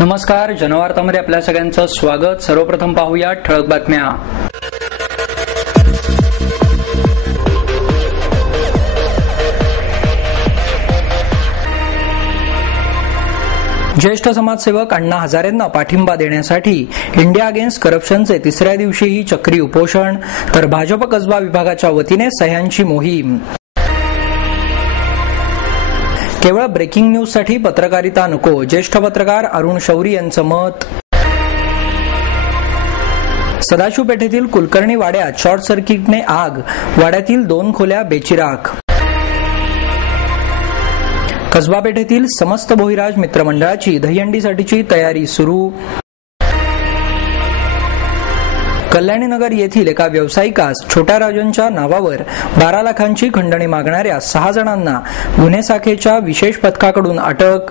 नमस्कार, जनवार्तामध्ये आपल्या सगळ्यांचं स्वागत। सर्वप्रथम पाहूया ठळक बातम्या। ज्येष्ठ समाजसेवक अण्णा हजारेंना पाठिंबा देण्यासाठी इंडिया अगेन्स्ट करप्शनचे तिसऱ्या दिवशीही चक्री उपोषण, तर भाजप कसबा विभागाच्या वतीने सह्यांची मोहीम। केवळ ब्रेकिंग न्यूजसाठी पत्रकारिता नको, ज्येष्ठ पत्रकार अरुण शौरी यांचं मत। सदाशिव पेठेतील कुलकर्णी वाड्यात शॉर्ट सर्किटने आग, वाड्यातील 2 खोल्या बेचिराख। कसबा पेठेतील समस्त भोईराज मित्रमंडळाची दहीहंडीसाठीची तयारी सुरू। कल्याणीनगर येथील एका व्यावसायिकास छोट्या राजांच्या नावावर 12 लाखांची खंडणी मागणाऱ्या 6 जणांना गुन्हे शाखेच्या विशेष पथकाकडून अटक।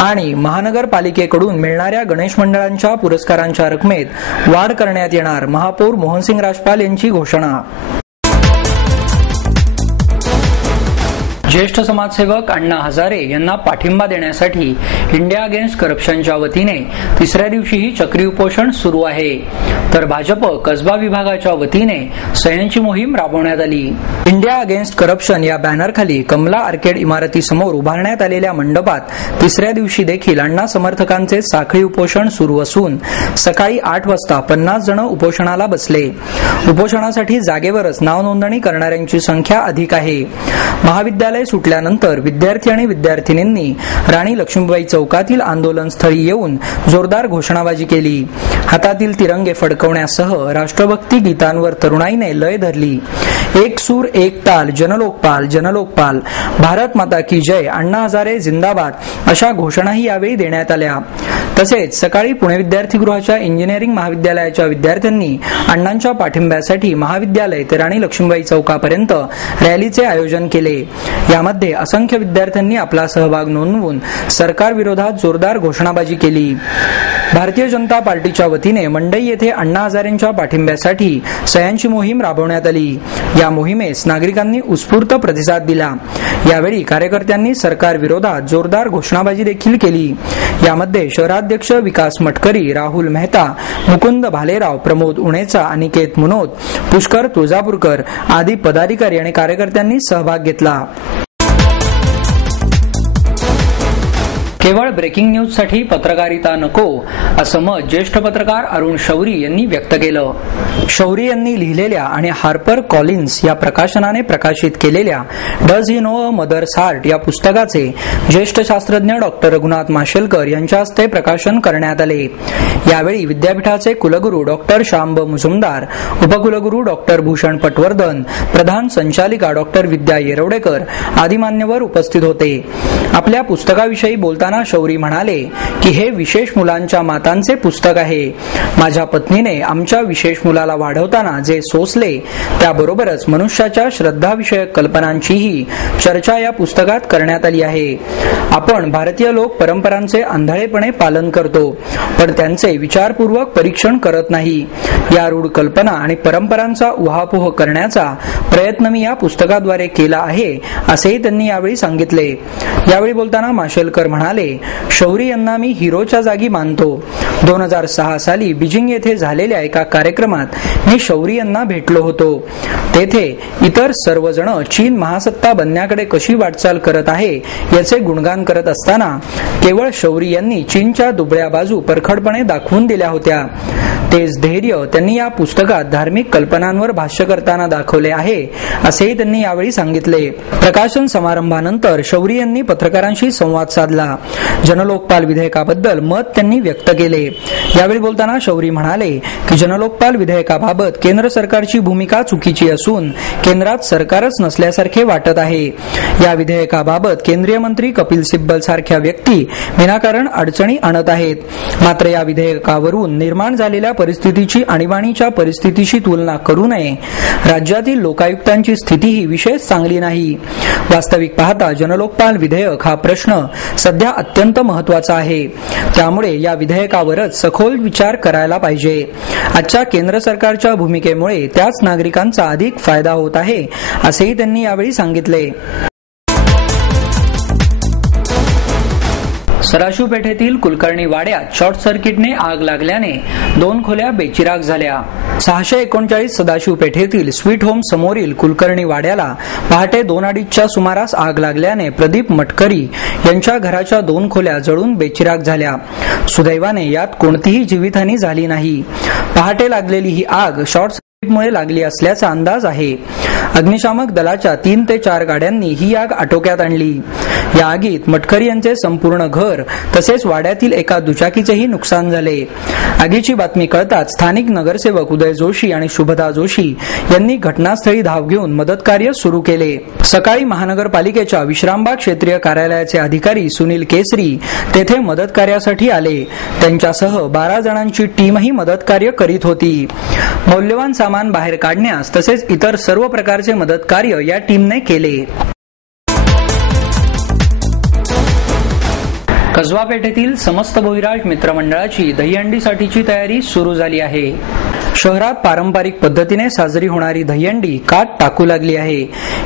आणि महानगरपालिकेकडून मिळणाऱ्या गणेश मंडळांच्या पुरस्कारांच्या रकमेत वाढ करण्यात येणार, महापौर मोहनसिंग राजपाल यांची घोषणा। ज्येष्ठ समाजसेवक अण्णा हजारे यांना पाठिंबा देण्यासाठी इंडिया अगेन्स्ट करप्शनच्या वतीने तिसऱ्या दिवशीही चक्री उपोषण सुरू आहे, तर भाजप कसबा विभागाच्या वतीने सह्यांची मोहीम राबवण्यात आली। इंडिया अगेन्स्ट करप्शन या बॅनरखाली कमला आर्केड इमारतीसमोर उभारण्यात आलेल्या मंडपात तिसऱ्या दिवशी देखील अण्णा समर्थकांचे साखळी उपोषण सुरू असून सकाळी 8 वाजता 50 जण उपोषणाला बसले। उपोषणासाठी जागेवरच नाव नोंदणी करणाऱ्यांची संख्या अधिक आहे। महाविद्यालय सुटल्यानंतर विद्यार्थी आणि विद्यार्थिनींनी राणी लक्ष्मीबाई चौकातील आंदोलनस्थळी येऊन जोरदार घोषणाबाजी केली। हातातील तिरंगे फडकवण्यासह राष्ट्रभक्ती गीतांवर तरुणाईने लय धरली। एक सूर एक ताल, जनलोकपाल जनलोकपाल, भारत माता की जय, अण्णा हजारे जिंदाबाद अशा घोषणाही यावेळी देण्यात आल्या। तसेच सकाळी पुणे विद्यार्थीगृहाच्या इंजिनिअरिंग महाविद्यालयाच्या विद्यार्थ्यांनी अण्णांच्या पाठिंब्यासाठी महाविद्यालय ते राणी लक्ष्मीबाई चौकापर्यंत रॅलीचे आयोजन केले। यामध्ये असंख्य विद्यार्थ्यांनी आपला सहभाग नोंदवून सरकार विरोधात जोरदार घोषणाबाजी केली। भारतीय जनता पार्टीच्या वतीने मंडई येथे अण्णा हजारेंच्या पाठिंब्यासाठी सह्यांची मोहीम राबवण्यात आली। या मोहिमेस नागरिकांनी उत्स्फूर्त प्रतिसाद दिला। यावेळी कार्यकर्त्यांनी सरकार विरोधात जोरदार घोषणाबाजी देखील केली। यामध्ये शहराध्यक्ष विकास मटकरी, राहुल मेहता, मुकुंद भालेराव, प्रमोद उणेचा, अनिकेत मुनोद, पुष्कर तुळजापूरकर आदी पदाधिकारी आणि कार्यकर्त्यांनी सहभाग घेतला। केवळ ब्रेकिंग न्यूजसाठी पत्रकारिता नको, असं मत ज्येष्ठ पत्रकार अरुण शौरी यांनी व्यक्त केलं। शौरी यांनी लिहिलेल्या आणि हार्पर कॉलिन्स या प्रकाशनाने प्रकाशित केलेल्या does he know a mother's heart या पुस्तकाचे ज्येष्ठ शास्त्रज्ञ डॉक्टर रघुनाथ माशेलकर यांच्या हस्ते प्रकाशन करण्यात आले। यावेळी विद्यापीठाचे कुलगुरू डॉक्टर शांब मुजुमदार, उपकुलगुरू डॉक्टर भूषण पटवर्धन, प्रधान संचालिका डॉक्टर विद्या येरवडेकर आदी मान्यवर उपस्थित होते। आपल्या पुस्तकाविषयी बोलताना शौरी म्हणाले की हे विशेष मुलांच्या मातांचे पुस्तक आहे। माझ्या पत्नीने आमच्या विशेष मुलाला वाढवताना जे सोसले त्याबरोबरच मनुष्याच्या श्रद्धाविषयक कल्पनांचीही चर्चा या पुस्तकात करण्यात आली आहे। आपण भारतीय लोक परंपरांचे आंधळेपणे पालन करतो, पण त्यांचे विचारपूर्वक परीक्षण करत नाही। या रूढ कल्पना आणि परंपरांचा उहापोह करण्याचा प्रयत्न मी या पुस्तकाद्वारे केला आहे, असेही त्यांनी यावेळी सांगितले। यावेळी बोलताना माशेलकर म्हणाले, शौरी यांना मी हिरोच्या जागी मानतो। 2006 साली बीजिंग येथे झालेल्या एका कार्यक्रमात मी शौरी यांना भेटलो होतो। तेथे इतर सर्वजण चीन महासत्ता बनण्याकडे कशी वाटचाल करत आहे याचे गुणगान करत असताना केवळ शौरी यांनी चीनच्या दुबळ्या बाजू परखडपणे दाखवून दिल्या होत्या। तेच धैर्य त्यांनी या पुस्तकात धार्मिक कल्पनांवर भाष्य करताना दाखवले आहे, असेही त्यांनी यावेळी सांगितले। प्रकाशन समारंभानंतर शौरी यांनी पत्रकारांशी संवाद साधला। जनलोकपाल विधेयकाबद्दल मत त्यांनी व्यक्त केले। यावेळी बोलताना शौरी म्हणाले की जनलोकपाल विधेयकाबाबत केंद्र सरकारची भूमिका चुकीची असून केंद्रात सरकारच नसल्यासारखे वाटत आहे। या विधेयकाबाबत केंद्रीय मंत्री कपिल सिब्बल सारख्या व्यक्ती विनाकारण अडचणी आणत आहेत। मात्र या विधेयकावरून निर्माण झालेल्या परिस्थितीची आणीबाणीच्या परिस्थितीशी तुलना करू नये। राज्यातील लोकायुक्तांची स्थितीही विशेष चांगली नाही। वास्तविक पाहता जनलोकपाल विधेयक हा प्रश्न सध्या अत्यंत महत्त्वाचा आहे, त्यामुळे या विधेयकावरच सखोल विचार करायला पाहिजे। आजच्या केंद्र सरकारच्या भूमिकेमुळे त्याच नागरिकांचा अधिक फायदा होत आहे, असेही त्यांनी यावेळी सांगितले। सदाशिव पेठेतील कुलकर्णी वाड्यात शॉर्ट सर्किटने आग लागल्याने 2 खोल्या बेचिराग झाल्या. 639 सदाशिव पेठेतील स्वीट होम समोरील कुलकर्णी वाड्याला पहाटे 2:30च्या सुमारास आग लागल्याने प्रदीप मटकरी यांच्या घराच्या 2 खोल्या जळून बेचिराग झाल्या. सुदैवाने यात कोणतीही जीवितहानी झाली नाही. पहाटे लागलेली ही आग शॉर्ट मुळे लागली असल्याचा अंदाज आहे. अग्निशामक दलाच्या 3 ते 4 गाड्यांनी ही आग आटोक्यात आणली. या आगीत मटकरी यांचे संपूर्ण घर तसेच वाड्यातील एका दुचाकीचेही नुकसान झाले. आगीची बातमी कळताच स्थानिक नगरसेवक उदय जोशी आणि शुभदा जोशी यांनी घटनास्थळी धाव घेऊन मदत कार्य सुरू केले. सकाळी महानगरपालिकेच्या विश्रामबाग क्षेत्रीय कार्यालयाचे अधिकारी सुनील केसरी तेथे मदत कार्यासाठी आले. त्यांच्यासह 12 जणांची टीमही मदत कार्य करीत होती. मौल्यवान सामान बाहेर काढण्यास तसेच इतर सर्व प्रकारचे मदत कार्य या टीमने केले. कसबा पेठेतील समस्त भोईराज मित्रमंडळाची दहीहंडीसाठीची तयारी सुरू झाली आहे. शहरात पारंपरिक पद्धतीने साजरी होणारी दहीहंडी काट टाकू लागली आहे.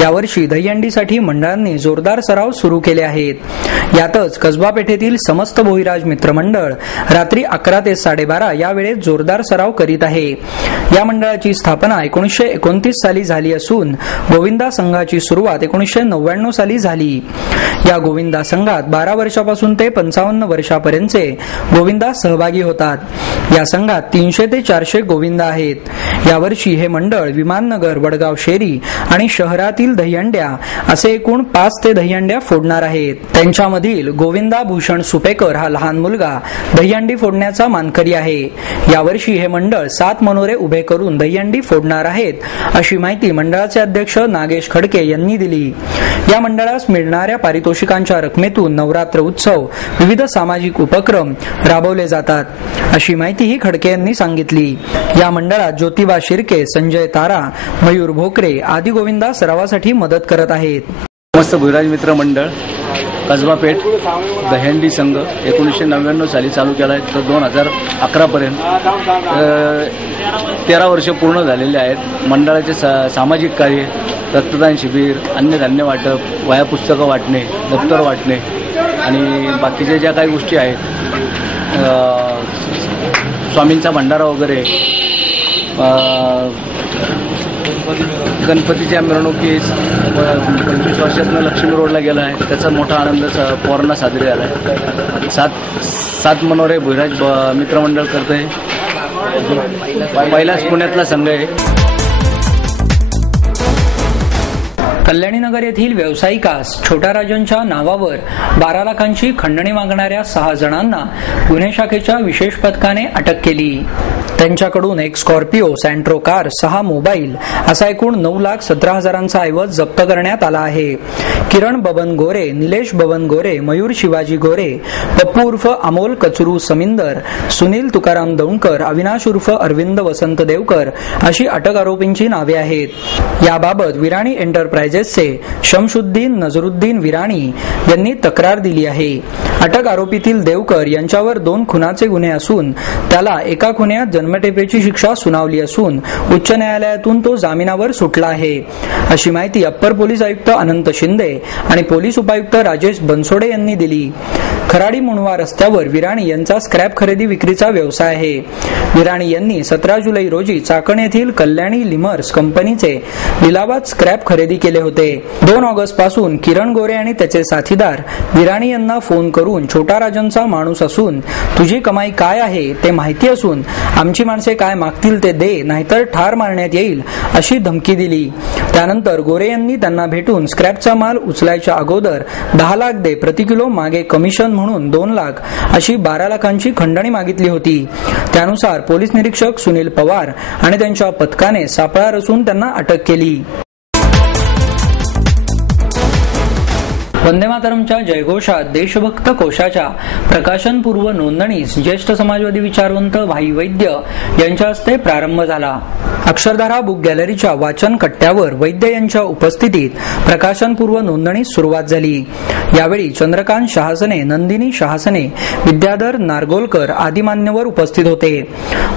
यावर्षी दहीहंडीसाठी मंडळांनी जोरदार सराव सुरू केले आहेत. यातच कसबा पेठेतील समस्त भोईराज मित्रमंडळ रात्री 11 ते 12:30 या वेळेत जोरदार सराव करीत आहे. या मंडळाची स्थापना 1929 साली झाली असून गोविंदा संघाची सुरुवात 1999 साली झाली. या गोविंदा संघात 12 वर्षापासून ते 55 वर्षापर्यंतचे गोविंदा सहभागी होतात. या संघात 300 ते 400 गोविंदा आहेत. यावर्षी हे मंडळ विमाननगर, वडगाव शेरी आणि शहरातील दहीहंड्या असे एकूण 5 ते दहीहंड्या फोडणार आहेत. त्यांच्यामधील गोविंदा भूषण सुपेकर हा लहान मुलगा दहीहंडी फोडण्याचा मानकरी आहे. यावर्षी हे मंडळ 7 मनोरे उभे करून दहीहंडी फोडणार आहेत, अशी माहिती मंडळाचे अध्यक्ष नागेश खडके यांनी दिली. या मंडळास मिळणाऱ्या पारितोषिकांच्या रकमेतून नवरात्र उत्सव, विविध सामाजिक उपक्रम राबवले जातात, अशी माहितीही खडके यांनी सांगितली. या मंडळात ज्योतिबा शिर्के, संजय तारा, मयूर भोकरे आदी गोविंदा सरावासाठी मदत करत आहेत. समस्त भोईराज मित्र मंडळ कसबा पेठ दहीहंडी संघ 1999 साली चालू केला आहे. तर 2011 पर्यंत 13 वर्ष पूर्ण झालेले आहेत. मंडळाचे सामाजिक कार्य, रक्तदान शिबिर, अन्नधान्य वाटप, वह्या पुस्तकं वाटणे, दप्तर वाटणे आणि बाकीच्या ज्या काही गोष्टी आहेत, स्वामींचा भंडारा वगैरे, गणपतीच्या मिरवणुकीस 25 वर्षातनं लक्ष्मी रोडला गेला आहे. त्याचा मोठा आनंद पौर्णा साजरी झाला आहे. 7 मनोरे भोईराज मित्रमंडळ करते. पहिलाच पुण्यातला संघ आहे. कल्याणीनगर येथील व्यावसायिकास छोट्या राजांच्या नावावर 12 लाखांची खंडणी मागणाऱ्या 6 जणांना गुन्हे शाखेच्या विशेष पथकाने अटक केली. त्यांच्याकडून एक स्कॉर्पिओ, सँट्रो कार, 6 मोबाईल असा एकूण 9,17,000चा ऐवज जप्त करण्यात आला आहे. किरण बबन गोरे, निलेश बबन गोरे, मयूर शिवाजी गोरे, पप्पू उर्फ अमोल कचरू समिंदर, सुनील तुकाराम दौंडकर, अविनाश उर्फ अरविंद वसंत देवकर अशी अटक आरोपींची नावे आहेत. याबाबत विराणी एंटरप्राइजेसचे शमशुद्दीन नजरुद्दीन विराणी यांनी तक्रार दिली आहे. अटक आरोपीतील देवकर यांच्यावर 2 खुनाचे गुन्हे असून त्याला एका खुन्यात जन्मठेपेची शिक्षा सुनावली असून उच्च न्यायालयातून तो जामिनावर सुटला आहे, अशी माहिती अप्पर पोलीस आयुक्त अनंत शिंदे आणि पोलीस उपायुक्त राजेश बनसोडे यांनी दिली. खराडी मुंडवा रस्त्यावर विराणी यांचा स्क्रॅप खरेदी विक्रीचा व्यवसाय आहे. विराणी यांनी 17 जुलै रोजी चाकण येथील कल्याणी लिमर्स कंपनीचे लिलावात स्क्रॅप खरेदी केले होते. 2 ऑगस्ट पासून किरण गोरे आणि त्याचे साथीदार विराणी यांना फोन करून छोटा राजांचा माणूस असून तुझी कमाई काय आहे ते माहिती असून आमची माणसे काय मागतील ते दे, नाहीतर ठार मारण्यात येईल अशी धमकी दिली. त्यानंतर गोरे यांनी त्यांना भेटून स्क्रॅपचा माल उचलायच्या अगोदर 10 लाख दे, प्रति किलो मागे कमिशन म्हणून 2 लाख अशी 12 लाखांची खंडणी मागितली होती. त्यानुसार पोलीस निरीक्षक सुनील पवार आणि त्यांच्या पथकाने सापळा रचून त्यांना अटक केली. वंदे मातरमच्या जयघोषात देशभक्त कोशाच्या प्रकाशनपूर्व नोंदणीस ज्येष्ठ समाजवादी विचारवंत भाई वैद्य यांच्या हस्ते प्रारंभ झाला. अक्षरधारा बुक गॅलरीच्या वाचन कट्ट्यावर वैद्य यांच्या उपस्थितीत प्रकाशनपूर्व नोंदणीस सुरुवात झाली. यावेळी चंद्रकांत शहासने, नंदिनी शहासने, विद्याधर नारगोलकर आदी मान्यवर उपस्थित होते.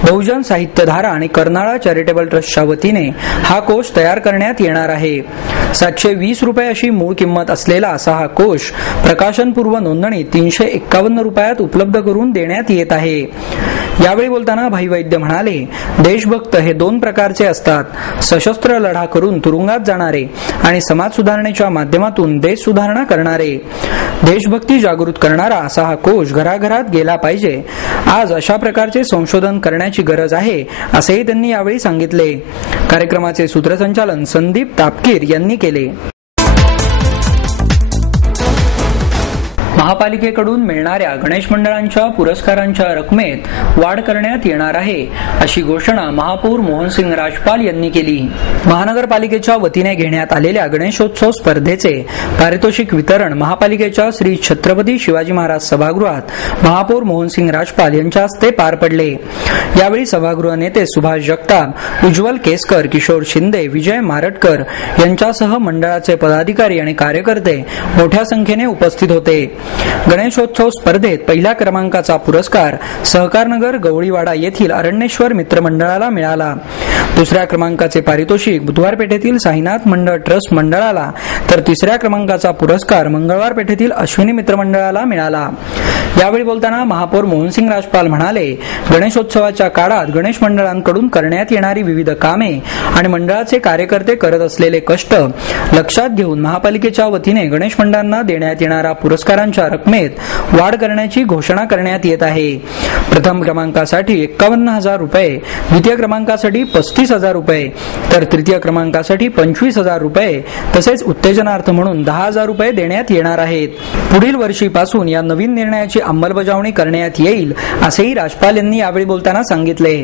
बहुजन साहित्यधारा आणि कर्नाळा चॅरिटेबल ट्रस्टच्या वतीने हा कोश तयार करण्यात येणार आहे. 720 रुपये अशी मूळ किंमत असलेला 6 हा कोश प्रकाशनपूर्व नोंदणी 351 रुपयात उपलब्ध करून देण्यात येत आहे। यावेळी बोलताना भाई वैद्य म्हणाले, देशभक्त हे 2 प्रकारचे असतात, सशस्त्र लढा करून तुरुंगात जाणारे आणि समाज सुधारणेच्या माध्यमातून देश सुधारणा करणारे। देशभक्ती जागृत करणारा असा हा कोश घराघरात गेला पाहिजे। आज अशा प्रकारचे संशोधन करण्याची गरज आहे असेही त्यांनी यावेळी सांगितले। कार्यक्रमाचे सूत्रसंचालन संदीप तापकीर यांनी केले। महापालिकेकडून मिळणाऱ्या गणेश मंडळांच्या पुरस्कारांच्या रकमेत वाढ करण्यात येणार आहे, अशी घोषणा महापौर मोहनसिंग राजपाल यांनी केली। महानगरपालिकेच्या वतीने घेण्यात आलेल्या गणेशोत्सव स्पर्धेचे पारितोषिक वितरण महापालिकेच्या श्री छत्रपती शिवाजी महाराज सभागृहात महापौर मोहनसिंग राजपाल यांच्या हस्ते पार पडले। यावेळी सभागृह नेते सुभाष जगताप, उज्ज्वल केसकर, किशोर शिंदे, विजय मारटकर यांच्यासह मंडळाचे पदाधिकारी आणि कार्यकर्ते मोठ्या संख्येने उपस्थित होते। गणेशोत्सव स्पर्धेत पहिल्या क्रमांकाचा पुरस्कार सहकारनगर गवळीवाडा येथील अरण्येश्वर मित्र मंडळाला मिळाला। दुसऱ्या क्रमांकाचे पारितोषिक बुधवार पेठेतील साईनाथ मंडळ ट्रस्ट मंडळाला, तर तिसऱ्या क्रमांकाचा पुरस्कार मंगळवार पेठेतील अश्विनी मित्र मंडळाला मिळाला। यावेळी बोलताना महापौर मोहनसिंग राजपाल म्हणाले, गणेशोत्सवाच्या काळात गणेश मंडळांकडून करण्यात येणारी विविध कामे आणि मंडळाचे कार्यकर्ते करत असलेले कष्ट लक्षात घेऊन महापालिकेच्या वतीने गणेश मंडळांना देण्यात येणारा पुरस्कारांच्या रकमेत वाढ करण्याची घोषणा करण्यात येत आहे। प्रथम क्रमांकासाठी 51,000 रुपये, द्वितीय क्रमांकासाठी 35,000 रुपये, तर तृतीय क्रमांकासाठी 25,000 रुपये तसेच उत्तेजनार्थ म्हणून 10,000 रुपये देण्यात येणार आहेत। पुढील वर्षीपासून या नवीन निर्णयाची अंमलबजावणी करण्यात येईल, असेही राजपाल यांनी यावेळी बोलताना सांगितले।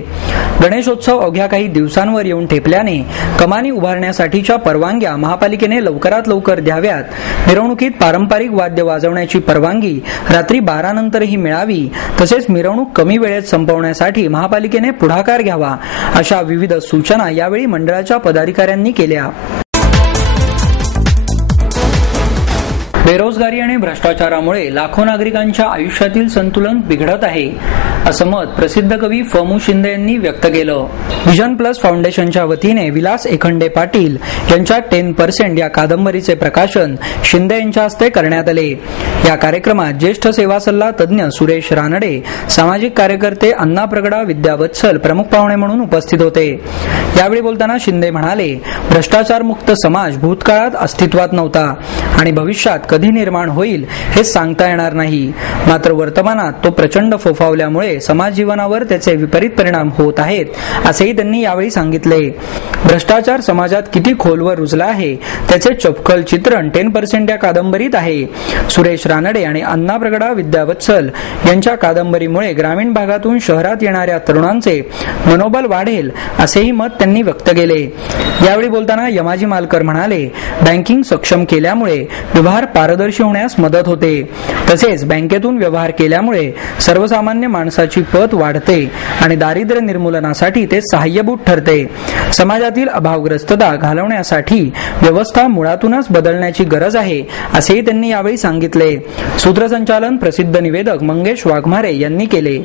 गणेशोत्सव अवघ्या काही दिवसांवर येऊन ठेपल्याने कमानी उभारण्यासाठीच्या परवानग्या महापालिकेने लवकरात लवकर द्याव्यात। मिरवणुकीत पारंपरिक वाद्य वाजवण्याची परवानगी रात्री 12 नंतरही मिळावी, तसेच मिरवणूक कमी वेळेत संपवण्यासाठी महापालिकेने पुढाकार घ्यावा, अशा विविध सूचना यावेळी मंडळाच्या पदाधिकाऱ्यांनी केल्या। बेरोजगारी आणि भ्रष्टाचारामुळे लाखो नागरिकांच्या आयुष्यातील संतुलन बिघडत आहे, असं मत प्रसिद्ध कवी फ.मु. शिंदे यांनी व्यक्त केलं। व्हिजन प्लस फाउंडेशनच्या वतीने विलास एखंडे पाटील यांच्या 10% या कादंबरीचे प्रकाशन शिंदे यांच्या हस्ते करण्यात आले। या कार्यक्रमात ज्येष्ठ सेवा सल्ला तज्ज्ञ सुरेश रानडे, सामाजिक कार्यकर्ते अण्णा प्रगडा, विद्या वत्सल प्रमुख पाहुणे म्हणून उपस्थित होते। यावेळी बोलताना शिंदे म्हणाले, भ्रष्टाचारमुक्त समाज भूतकाळात अस्तित्वात नव्हता आणि भविष्यात कधी निर्माण होईल हे सांगता येणार नाही, मात्र वर्तमानात तो प्रचंड फोफावल्यामुळे समाज जीवनावर त्याचे विपरीत परिणाम होत आहेत, असेही त्यांनी यावेळी सांगितले। भ्रष्टाचार समाजात किती खोलवर रुजला आहे त्याचे चपखल चित्रण 10% या कादंबरीत आहे। सुरेश रानडे आणि अण्णा प्रगडा, विद्या वत्सल यांच्या कादंबरीमुळे ग्रामीण भागातून शहरात येणाऱ्या तरुणांचे मनोबल वाढेल, असेही मत त्यांनी व्यक्त केले। यावेळी बोलताना यमाजी मालकर म्हणाले, बँकिंग सक्षम केल्यामुळे व्यवहार पारदर्शी होण्यास मदत होते, तसेच बँकेतून व्यवहार केल्यामुळे सर्वसामान्य माणसाची पत वाढते आणि दारिद्र्य निर्मूलनासाठी ते सहाय्यभूत ठरते। समाजातील अभावग्रस्तता घालवण्यासाठी व्यवस्था मुळातूनच बदलण्याची गरज आहे, असेही त्यांनी यावेळी सांगितले। सूत्रसंचालन प्रसिद्ध निवेदक मंगेश वाघमारे यांनी केले।